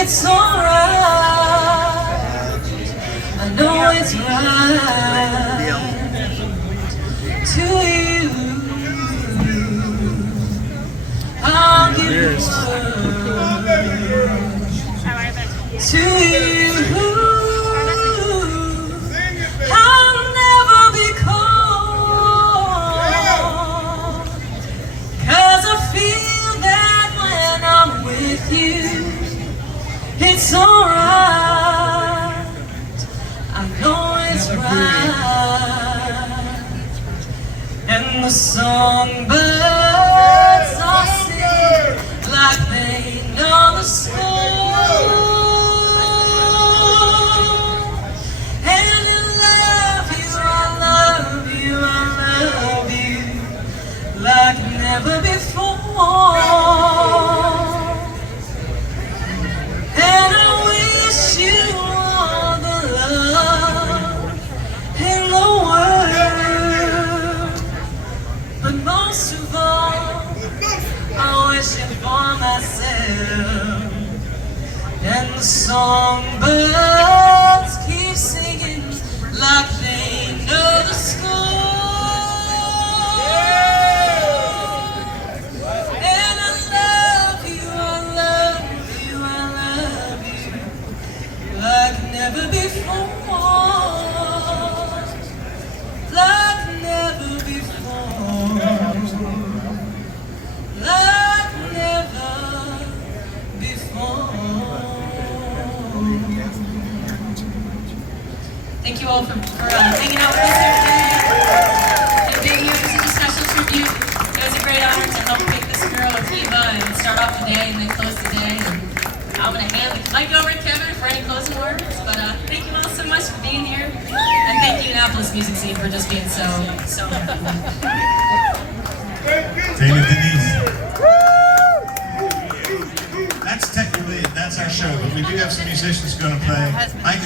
It's alright, I know it's right to you. I'll give you to you. I'll never be cold, 'cause I feel that when I'm with you, it's alright, I know it's right. And the songbirds all sing like they know the score. And I love you, I love you, I love you like never before. And I wish you all the love in the world, but most of all, I wish it for myself. And the songbirds keep singing like they know the score. And I love you, I love you, I love you like never before, like never before, like never before. Thank you all for hanging out with us today and being here for such a special tribute. It was a great honor to help pick this girl with Eva and start off the day and then close the day. And I'm going to hand the mic over to Kevin for any closing words. But thank you all so much for being here. And thank you, Annapolis Music Scene, for just being so wonderful. Danah Denice. That's technically, that's our show, but we do have some musicians going to play.